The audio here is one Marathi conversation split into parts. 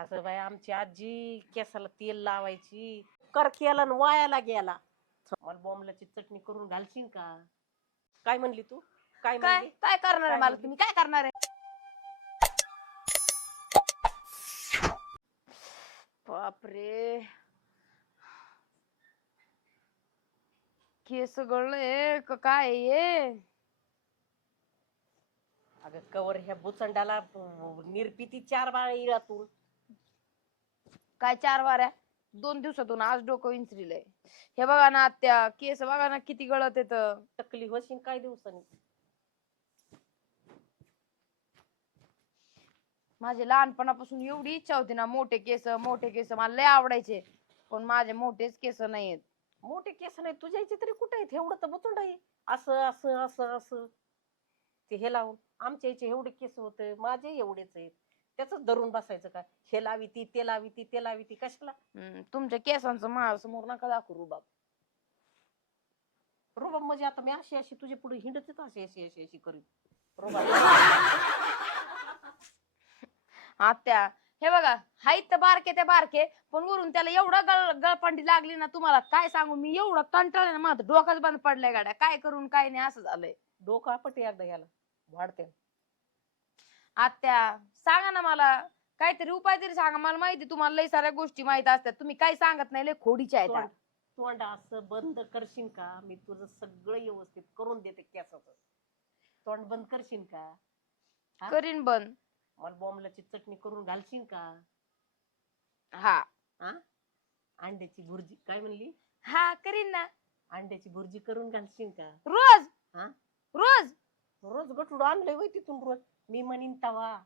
असं बाई आमची आजी केसाला तेल लावायची कर केला न वायाला गेला. मला बॉम्बलाची चटणी करून घालशील का? काय म्हणली तू? काय काय? म्हणली? काय करणार आहे काय मला म्हणली? तुम्ही? काय करणार आहे? बापरे. केस गळले काय हे? अगं कवर ह्या बुचंडाला निर्पिती चार बाळ इरातून काय चार वाऱ्या? दोन दिवसातून आज डोकं विंचरिलंय. हे बघा ना आत्या केस बघा ना किती गळत येत. टकली होशील काय दिवसांनी? माझे लहानपणापासून एवढी इच्छा होती ना मोठे केस मोठे केस मला लय आवडायचे. पण माझे मोठेच केस नाहीयेत. मोठे केस नाही तुझ्या इथे तरी कुठे आहेत? एवढं तर बुचंड आहे. असं असं असं असं. ते हे लावून आमच्या इथे एवढे केस होते माझे एवढेच आहेत. त्याच धरून बसायचं काय? हे लावी ती ते लावी ती ते लावी ती. कशाला? हम्म, तुमच्या केसांचं माझ्यासमोर नका दाखवू रुबाब. रुबाब म्हणजे आता मी अशी अशी तुझे पुढे हिंडत अशी अशी अशी अशी रुबाब. आत्या हे बघा हाईत तर बारके ते बारके पण वरून त्याला एवढं गळ गळपांडी लागली ना तुम्हाला काय सांगू? मी एवढं कंटाळले ना माझं डोकाच बंद पडलाय गाड्या. काय करून काय नाही असं झालंय. डोकं आपट एकदा याला वाढते आत्या सांगा ना मला काहीतरी उपाय तरी सांगा. मला माहिती तुम्हाला लई साऱ्या गोष्टी माहीत असतात. तुम्ही काही सांगत नाही लय खोडीच्या आहेत तोंड तोंड असं बंद करशील का? मी तुझं सगळं व्यवस्थित करून देते केसाचं. तोंड बंद करशील का? हा? करीन बंद. मला बॉम्बलाची चटणी करून घालशील का? हा. अंड्याची भुर्जी काय म्हणली? हा करीन ना. अंड्याची भुर्जी करून घालशील का? रोज? हा? रोज? रोज गटूड आणलंय होय तिथून रोज. मी म्हणीन तवा?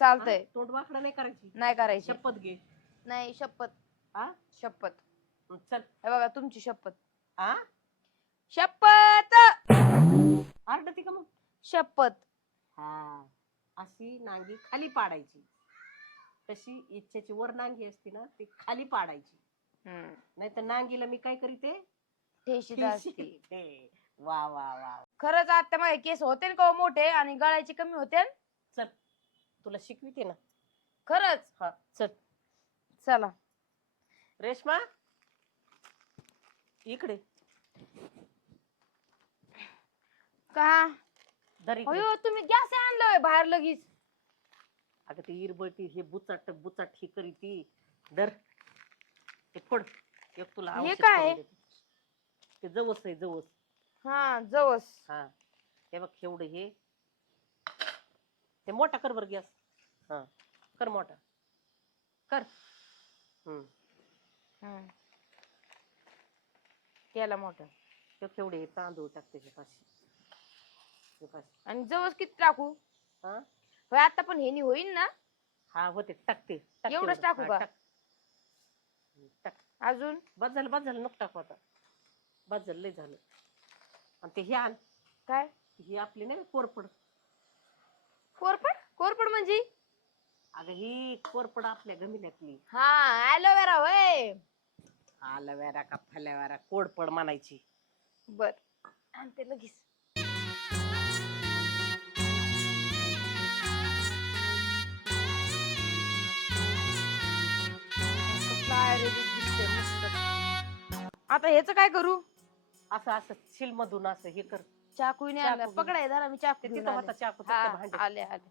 चालतंय. तोंड वाकडं नाही करायची? नाही करायची. शपथ घे. नाही शपथ. हा? शपथ. चल. हे बघा तुमची शपथ. हा? शपथ! आरडती का मग? शपथ. हा. अशी नांगी खाली पाडायची. कशी इच्छाची वर नांगी असते ना ती खाली पाडायची. नाही तर नांगीला मी काय करीते? ठेशीत असते. वा वा वा खरंच आता माझे केस होते ना का हो मोठे आणि गळायचे कमी होते न? चल. तुला शिकविते ना. खरंच? हा चल. चला. रेश्मा? इकडे. का? इकडे. अयो तुम्ही गॅस आणलोय बाहेर लगेच. अगं ते इरबटी हे बुचाट बुचाट ही करी ती. दर. ते फोड. एक तुला हे काय? करून आहे? देते. ते जवस आहे जवस. हा जवस. हा. हे बघ एवढं हे. ते मोठा कर बर गॅस. हा. कर मोठा. कर. हम्म. हम्म. केला मोठं. ते केवढे हे तांदूळ टाक त्याच्या पाशी हे पाशी. आणि जवस किती टाकू? हा? होय आता पण हे नी होईल ना? हा होते. टाकते. टाक एवढंच. टाकू हा, का? टाक. हम्म, टाक. अजून? बस झालं बस झालं. नको टाकू आता. बस झालं लय झालं. आणि ते हे आण. काय? ही आपली नाही कोरपड? कोरपड? कोरपड म्हणजे? अगं ही कोरपड आपल्या गमिल्यातली. हा ऍलोवेरा होय. आलव्यारा का फल्याव्यारा कोरपड म्हणायची. बर. आणते लगेच. आता ह्याच काय करू? असं असं शिल मधून असं हे कर. चाकूने चाकू आणलं. घेऊन. पकडाय जरा मी चाकू ते घेऊन तिथं आले. होता चाकू हा, तिथं. आले आले.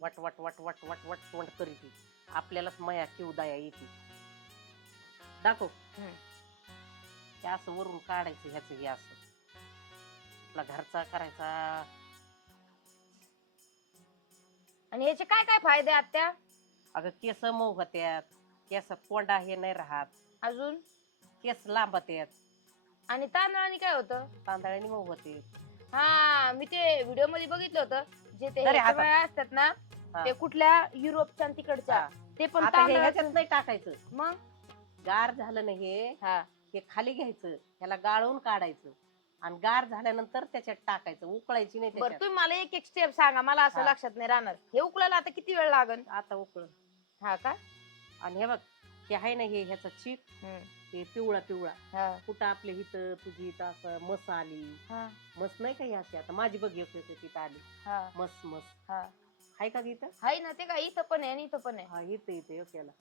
वट वट वट वट वट वट तोंड करीती आपल्यालाच मया किव दया येते. दाखव. हम्म. हे असं वरून काढायचं ह्याच हे असं. आपला घरचा करायचा. आणि याचे काय काय फायदे आहेत त्या अगं केस मऊ होत्यात. केसात कोंडा हे नाही राहत. अजून? केस लांब होत्यात आणि तांदळाने काय होतं? तांदळाने मऊ होते. हा मी ते व्हिडिओमध्ये बघितलं होतं. जे ते अरे, असतात ना हा. ते कुठल्या युरोपच्या आणि तिकडच्या. ते पण आता हे तांदळाचं- ह्याच्यात नाही टाकायचं. मग? गार झालं ना हे हा. हे खाली घ्यायचं ह्याला गाळून काढायचं. आणि गार झाल्यानंतर त्याच्यात टाकायचं उकळायची नाही बरं त्याच्यात. तुम्ही मला एक एक स्टेप सांगा मला असं हा. लक्षात नाही राहणार. हे उकळायला आता किती वेळ लागल आता उकळ हा का? आणि हे बघ हे आहे ना हे ह्याचा चीक हम्म. हे पिवळा पिवळा. हा. कुठं आपल्या इथं तुझी इथं असं मस आली. हा. मस नाही का ही अशी? आता माझी बघ एक एक तिथं आली. हा. मस मस. हा. हाय का ग इथं हाय ना ते का? इथं पण आहे आणि इथं पण आहे. हा इथं इथं योख्याला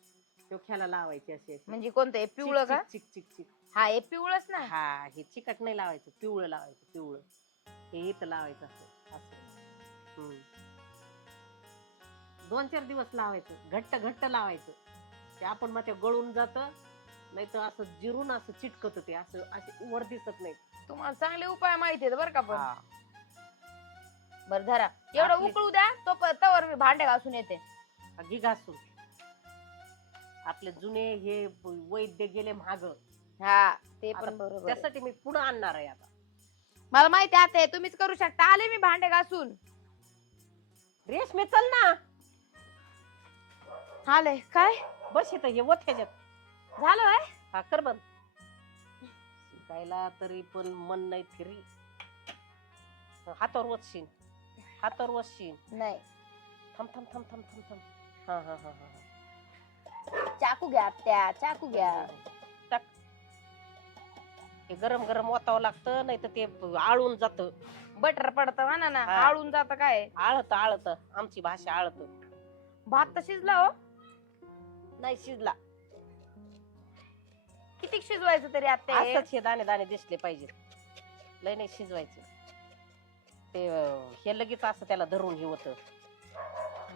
योख्याला लावायची अशी अशी. म्हणजे कोणतं? आहे पिवळं का? चिक चिक चिक चिक. हा हे पिवळंच ना? हा हे चिकट नाही लावायचं. पिवळं लावायचं पिवळं. हे इथं लावायचं असं. असं. हम्म. दोन चार दिवस लावायचं. घट्ट घट्ट लावायचं. ते आपण मग ते गळून जात नाही तर असं जिरून असं चिटकत ते असं असे वर दिसत नाही तुम्हाला चांगले उपाय माहिती आहेत बरं का पण. हा. बरं धरा. एवढं आपली- उकळू द्या तो तवर मी भांडे घासून येते. घी घासून. आपले जुने हे वैद्य गेले माग. हा ते आता पण बरोबर आहे. त्यासाठी मी पुढे आणणार आहे आता. मला माहिती आहे आता तुम्हीच करू शकता. आले मी भांडे घासून. रेशमी चल ना. आले काय? बस इथं हे वत ह्याच्यात. झालं व्हय? हा कर बंद. शिकायला तरी पण मन नाही फिरी. हातावर वचशील हातावर वचशील नाही. थांब थांब थांब थांब थांब थांब. हा हा हा हा हा. चाकू घ्या त्या चाकू घ्या. टाक. हे गरम गरम ओतावं लागतं नाही तर ते आळून जात. बटर पडत म्हणा ना हा. आळून जात काय? आळत आळत. आमची भाषा आळत. भात तर शिजला हो. नाही शिजला किती शिजवायचं तरी आता हे? असंच हे दाणे दाणे दिसले पाहिजे लय नाही शिजवायचं ते अं, हे लगेच असं त्याला धरून हे होतं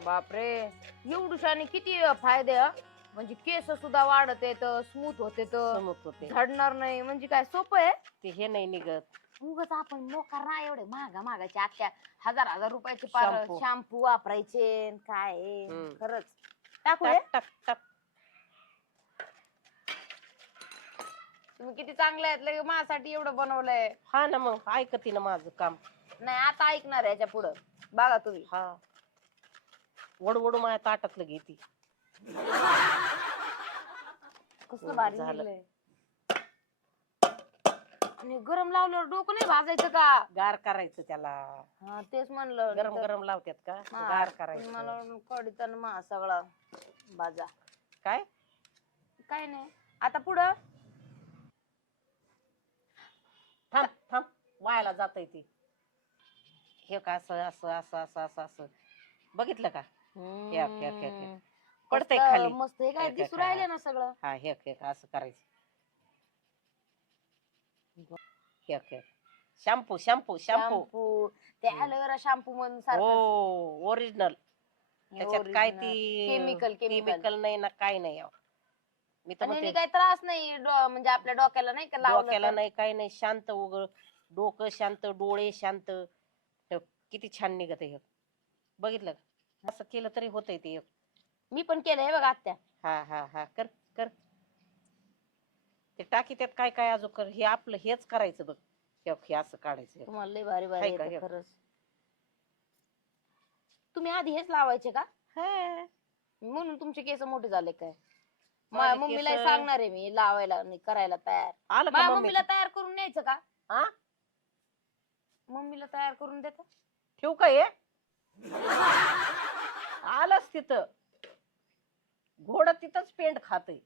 बापरे एवढुशाने किती फायदे हं? म्हणजे केस सुद्धा वाढत येत स्मूथ होते समोर होते झडणार नाही म्हणजे काय सोपं आहे ते हे नाही निघत उगाच आपण मोकार ना एवढे महागा महागाचे अख्ख्या हजार हजार रुपयाचे Shampoo. शॅम्पू वापरायचे न काय. हम्म. खरंच टाकू हे? टाक टाक टाक तुम्ही किती चांगले आहेत लगे माझ्यासाठी एवढं बनवलंय. हा ना मग ऐकती ना माझं काम. नाही आता ऐकणार आहे याच्या पुढं. बघा तुम्ही. हा. वडवडू माझ्या ताटातलं घेती कसलं भारी झालं. निघलंय. आणि गरम लावल्यावर डोकं नाही भाजायचं का? गार करायचं त्याला. हा तेच म्हणलं. गरम नाहीतर- गरम लावतात का? हा, गार पण करायचं. मला कडीचा न मा सगळा बाजा काय? काय नाही. आता पुढं? वायाला जात ती. हे का असं असं असं असं असं असं. बघितलं का? हे अख, हे अख, हे. अख. हम्म. पडतंय कसलं खाली. मस्त. हे काय हे काय दिसू काय? राहिले ना सगळं? हा हे हे असं करायचं. हे हे शॅम्पू शॅम्पू शॅम्पू. शॅम्पू. ते हम्म. ॲलोवेरा शॅम्पू म्हणून हो सारखं ओरिजिनल. त्याच्यात काय ती केमिकल केमिकल. केमिकल नाही ना काय नाही यावर. मी तर आणि म्हणते काही त्रास नाही डो- म्हणजे आपल्या डोक्याला नाही का लावलं डोक्याला तर. नाही काही नाही. शांत उघड डोकं शांत डोळे शांत. हे किती छान निघत हे. बघितलं का? असं केलं तरी होतंय ते एक. मी पण केलंय बघा आत्या. हा हा हा. कर कर. ते टाकी त्यात काय काय अजून कर. हे आपलं हेच करायचं बघ. हे हे असं काढायचं. तुम्हाला लय भारी भारी हाय का, येतं हे? खरंच. तुम्ही आधी हेच लावायचे का? हा. म्हणून तुमचे केस मोठे झाले काय? माझे मम्मीला केस- सांगणार आहे मी लावायला आणि करायला तयार. आलं का माझ्या मम्मी मम्मीला तयार करून न्यायचं का? हा मम्मीला तयार करून देता. ठेवू का हे? आलंच तिथं. घोड तिथंच पेंट खातय.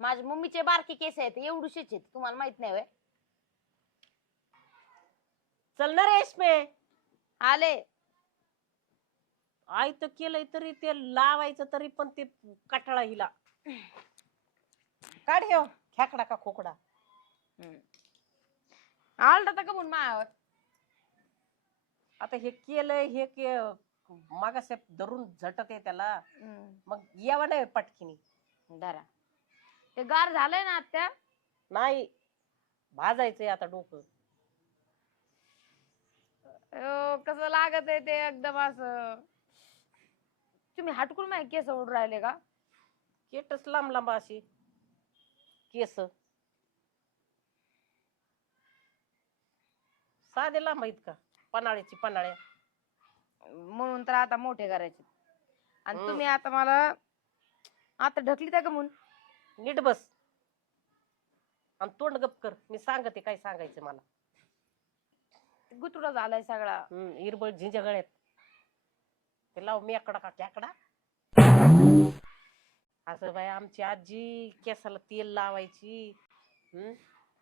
माझ्या मम्मीचे बारके केस आहेत एवढूशेच आहेत. तुम्हाला माहीत नाही व्हय? चल ना रेशमे आले. आई तर केलंय तरी ते लावायचं तरी पण ते कटाळा हिला. काढ हे खेकडा का खोकडा. आलता का म्हणून मायावर. आता हे केलंय हे के मागासे धरून झटत आहे त्याला. मग यावं नाही पटकिनी. धरा. ते गार झालंय ना आत्या? नाही भाजायचंय आता डोकं. अयो, कसं लागत आहे ते एकदम असं. तुम्ही हटकून माहिती केस उडून राहिले का? केटच लांब लांब अशी. केस. साधे लांब आहेत का? पन्हाळ्याची पन्हाळ्या. म्हणून तर आता मोठे करायचे. आणि हम्म. तुम्ही आता मला आता ढकली का म्हणून? नीट बस. आणि तोंड गप कर. मी सांगते काय सांगायचं मला. गुतुडा झालाय सगळा. हम्म इरबळ झिंजा गळ्यात. ते लाव मी आकडा का खेकडा असं बाय आमची आजी केसाला तेल लावायची. हम्म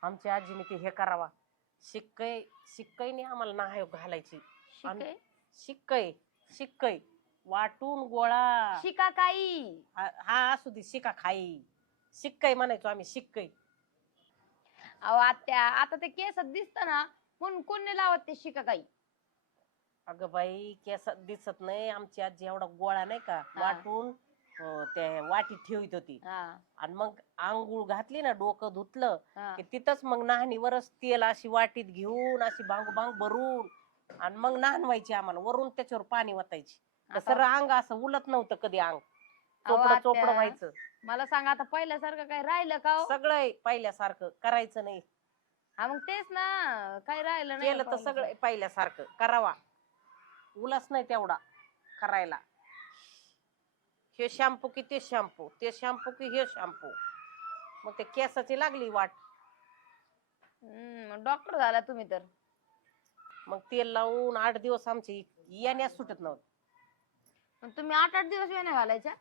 आमची आजीने ते हे करावा. शिक्कय शिक्कईने आम्हाला नाव घालायची. शिकाय शिक्कय शिक्कय वाटून गोळा. शिका काही हा हा असू दे शिका खाई. शिक्कय म्हणायचो आम्ही शिक्कय अहो आत्या आता ते केस दिसत ना म्हणून कोण नाही लावत ते शिका काही अगं बाई केस दिसत नाही आमची आजी एवढा गोळा नाही का. वाटून अं, त्या वाटीत ठेवीत होती. हा, आणि मग आंघोळ घातली ना डोकं धुतलं हा. की तिथंच मग नाहणीवरच तेल अशी वाटीत घेऊन अशी बांग बांग भरून आणि मग नाहनवायची आम्हाला. वरून त्याच्यावर पाणी वतायची. आता- सर अंग असं उलत नव्हतं कधी अंग. अहो, चोपडं चोपडं आत्या, व्हायचं. मला सांगा आता पहिल्यासारखं काय राहिलं का हो? सगळं पहिल्यासारखं. करायचं नाही. हा मग तेच ना. काही राहिलं नाही केलं तर सगळं पहिल्यासारखं. करावा. उलस नाही तेवढा करायला. हे शॅम्पू की ते शॅम्पू ते शॅम्पू की हे शॅम्पू. मग ते केसाची लागली वाट. डॉक्टर झाला तुम्ही तर. मग तेल लावून आठ दिवस आमची येण्यास सुटत नव्हतं. पण तुम्ही आठ आठ दिवस वेण्या घालायच्या?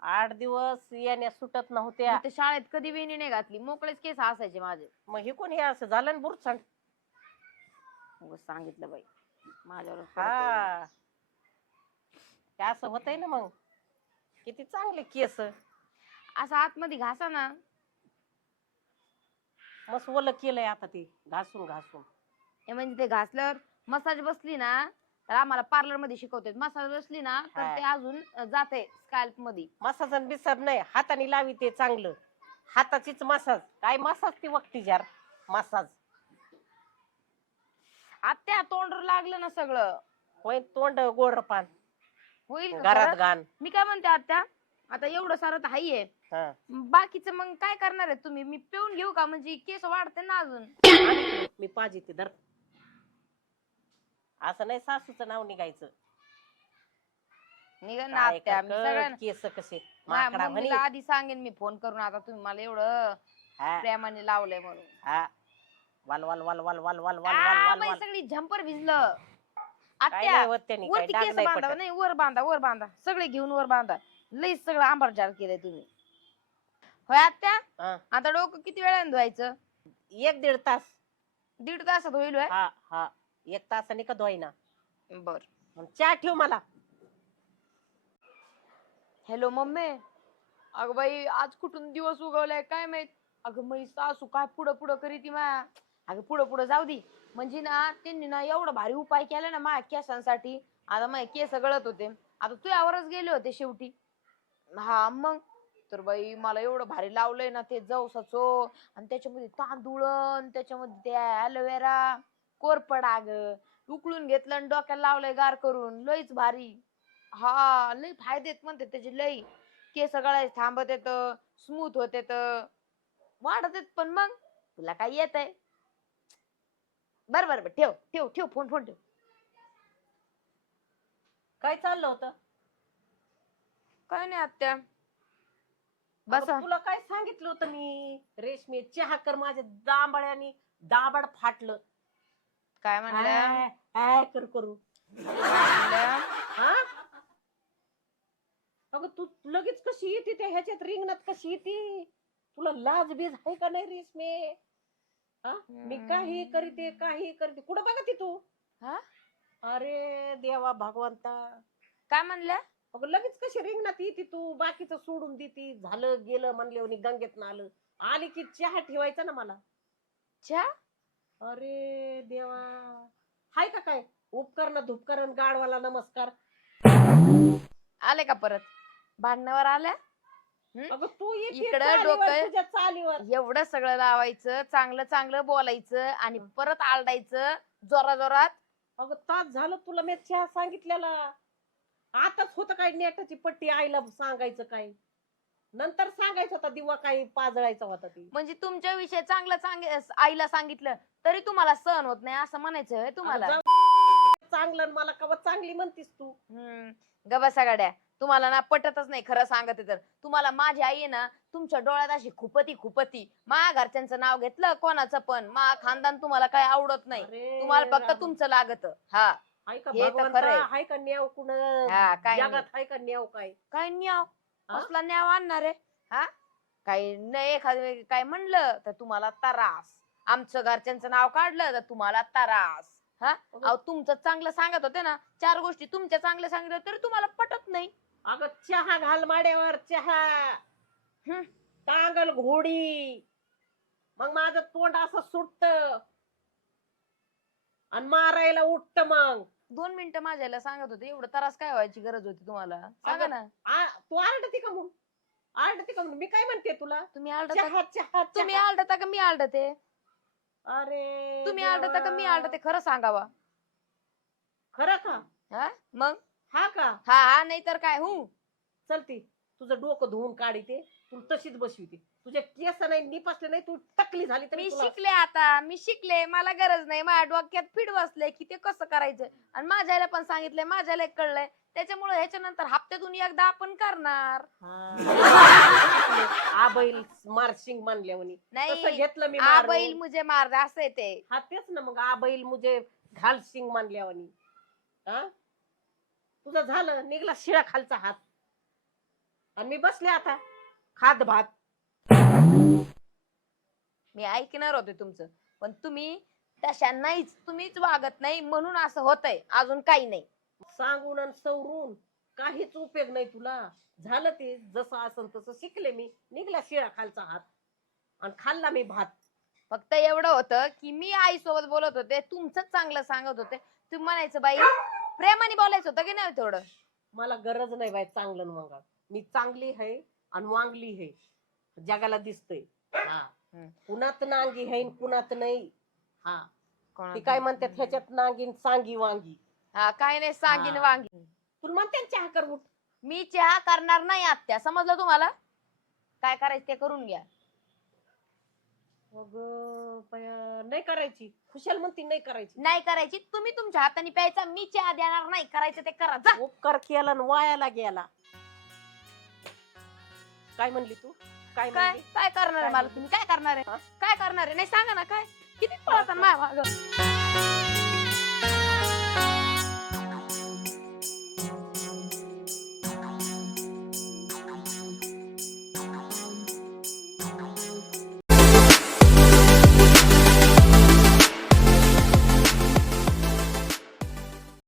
आठ दिवस येण्यास सुटत नव्हत्या. मी तर शाळेत कधी वेणी नाही घातली मोकळेच केस असायचे माझे. मग हे कोण हे असं झालं ना उगाच सांगितलं बाई माझ्यावर हा. हे असं होतंय ना मग. किती चांगले केस. असं आतमध्ये घासा ना. मस्त ओलं केलंय आता ते घासून घासून. हे म्हणजे ते घासल्यावर मसाज बसली ना तर आम्हाला पार्लरमध्ये शिकवतात. मसाज बसली ना तर. ते अजून जाते स्कॅल्पमध्ये मसाज आणि बिसाज नाही हाताने लावी ते चांगलं. हाताचीच मसाज काय मसाज ती वक्ती जार मसाज. आत्या तोंडवर लागलं ना सगळं. होय तोंड गोड पान. होईल का घरात खरं? मी काय म्हणते आत्या आता एवढं सारं तर हाय. हा. बाकीचं मग काय करणार आहे तुम्ही? मी पिऊन घेऊ का? म्हणजे केस वाढते ना अजून. मी पाजी ते धर. असं नाही सासूचं नाव निघायचं. निघा ना काय आत्या. मी करकट, सगळ्यांना केस कसे? माझ्या माकडा म्हणे. मम्मीला आधी सांगेन मी फोन करून. आता तुम्ही मला एवढं हा, प्रेमाने लावलंय म्हणून. हा. वाल वाल वाल वाल वाल वाल वाल आ, वाल वाल बाई, वाल. सगळी झंपर भिजलं. काय आत्या नाही होत त्यांनी काय वरती डाग केस नाही. नाही वर बांधा वर बांधा. सगळे घेऊन वर बांधा. लई सगळं आंबारजार केलंय तुम्ही. होय आत्या? हा. आता डोकं किती वेळाने धुवायचं? एक दीड तास. दीड तासात होईल होय? हा हा. एक तासाने का धुवायना. बर. मग चहा ठेव मला. Hello mummy. अगं बाई आज कुठून दिवस उगवलाय काय माहीत? अगं मै सासू काय पुढं पुढं करी ती मा? अगं पुढं पुढं जाऊ दे. म्हणजे ना त्यांनी ना एवढा भारी उपाय केला ना माझ्या केसांसाठी. आता माझे केस गळत होते. आता तुझ्यावरच गेले होते शेवटी. हा मग? तर बाई मला एवढं भारी लावलंय ना ते जवसाचो. आणि त्याच्यामध्ये तांदूळ अन त्याच्यामध्ये ते ॲलोवेरा कोरपड ग उकळून घेतलं आणि डोक्याला लावलंय गार करून. लईच भारी. हा लई फायदे म्हणते त्याचे लई. केस गळायचे थांबत येत स्मूथ होत येत. वाढत येत पण मग? तुला काय येत आहे बर बर बर. ठेव ठेव ठेव फोन फोन ठेव. काय चाललं होतं? काय नाही आत्या. अगं, बसा तुला काय सांगितलं होतं मी? रेशमी चहा कर माझ्या दांबड्यानी दाबड फाटलं. काय म्हणल्या? आय, आय कर करू. हा अगं तू लगेच कशी येते त्या ह्याच्यात? रिंगणात कशी येते? तुला लाज बीज आहे का नाही रेशमे? हा? मी काही करीते काही करते. कुठं बघा तू? हा? अरे देवा भगवंता. काय म्हणल्या? अगं लगेच कशी रिंगणात येते तू? बाकीचं सोडून देते. झालं गेलं म्हणले गंगेत आलं. आली की चहा ठेवायचा ना मला. चहा? अरे देवा. हाय का काय? उपकरण धुपकरण गाडवाला नमस्कार. आले का परत? भांडणावर आल्या? अगं तू इकडं चालीवर, डोकं- तुझ्या चालीवर. एवढं सगळं लावायचं चांगलं चांगलं बोलायचं आणि परत आलडायचं जोरा जोरात अगं तास झालं तुला मी चहा सांगितलेला. आताच होत काय नेटाची पट्टी आईला सांगायचं काय नंतर सांगायचं होता दिवा काही पाजळायचा होता ती. म्हणजे तुमच्या विषयी चांगलं सांग आईला सांगितलं तरी तुम्हाला सहन होत नाही असं म्हणायचं होय तुम्हाला? अगं जाऊ- चांगलं आणि मला कवा चांगली म्हणतीस तू? गबसा गाड्या. तुम्हाला ना पटतच नाही खरं सांगते तर. तुम्हाला माझी आई आहे ना तुमच्या डोळ्यात अशी खुपती खुपती. मा घरच्यांचं नाव घेतलं कोणाचं पण. मा खानदान तुम्हाला काय आवडत नाही. अरे तुम्हाला फक्त राम. तुमचं लागत. हा. हाय का हे तर भगवंता? खरंय. हाय का न्याव कुण? हा काय नाही. जगात हाय का न्याव काय? काय न्याव? हा? कसला न्याव आणणार आहे? हा? काही नाही एखाद काय म्हणलं तर तुम्हाला तरास. आमचं घरच्यांचं नाव काढलं तर तुम्हाला तरास. हा? अहो तुमचं चांगलं सांगत होते ना चार गोष्टी तुमच्या चांगल्या सांगितल्या तरी तुम्हाला पटत नाही. अगं चहा घाल माड्यावर चहा. हं. टांगल घोडी. मग माझं तोंड असं सुटत. आणि मारायला उठत मग. दोन मिनिटं माझ्याला सांगत होते एवढं त्रास काय व्हायची गरज होती तुम्हाला? सांगा अगं, ना. आ- तू आरडते का म्हणून आरडते का म्हणून मी काय म्हणते तुला? तुम्ही आलडता चहा चहा तुम्ही चहा. आलडता का? मी आलडते अरे तुम्ही आलडता का? मी देवा. आलडते खरं सांगावा. खरं का? हा? मग? हा का? हा हा नाही तर काय हू. चलती तुझं डोकं धुवून काढीते तू तशीच बसविते तुझ्या केस नाही निपासले नाही तू टकली झाली तरी मी शिकले आता मी शिकले मला गरज नाही. माझ्या डोक्यात फिट बसले की ते कसं करायचं? आणि माझ्याला पण सांगितलंय माझ्याला एक कळलंय. त्याच्यामुळे ह्याच्यानंतर हप्त्यातून एकदा आपण करणार. आ बैल मार्शिंग मानल्या म्हणे तसं नाही घेतलं मी आ मारून. बैल मुझे मार असं आहे ते. हा तेच ना मग. आ बैल मुझे घाल शिंग मानल्या म्हणे हा तुझं झालं निघला शिळा खालचा हात. आणि मी बसले आता खात भात. मी ऐकणार होते तुमचं पण तुम्ही तशा नाहीच तुम्हीच वागत नाही म्हणून असं होतंय अजून काही नाही. सांगून आणि सवरून काहीच उपयोग नाही तुला. झालं ते जसं असन तसं शिकले मी. निघला शिळा खालचा हात आणि खाल्ला मी भात. फक्त एवढं होतं की मी आई सोबत बोलत होते तुमचंच चांगलं सांगत होते. तुम्ही म्हणायचं बाई प्रेमाने बोलायचं होतं की नाही तेवढं? मला गरज नाही बाय चांगलं मग मी चांगली आहे आणि वांगली आहे. जगाला दिसतंय. हा. कुणात नांगी आहे न कुणात नाही. हा. ती? काय म्हणतात ह्याच्यात नांगीन सांगी वांगी. हा काय नाही सांगीन हा. वांगीन तुला म्हणते ना चहा कर उठ. मी चहा करणार नाही आत्या. समजलं तुम्हाला? काय करायचं ते करून घ्या. मग नाही करायची. खुशाल म्हणती नाही करायची. नाही करायची. तुम्ही तुमच्या हाताने प्यायचा. मी चहा देणार नाही. करायचं ते करा. जा. उपकार केला न वायाला गेला. काय म्हणली तू? काय काय? म्हणली? काय करणार आहे मला तुम्ही काय करणार आहे? हा? काय करणार आहे? नाही सांगा ना काय? किती पळता माझ्या मागं?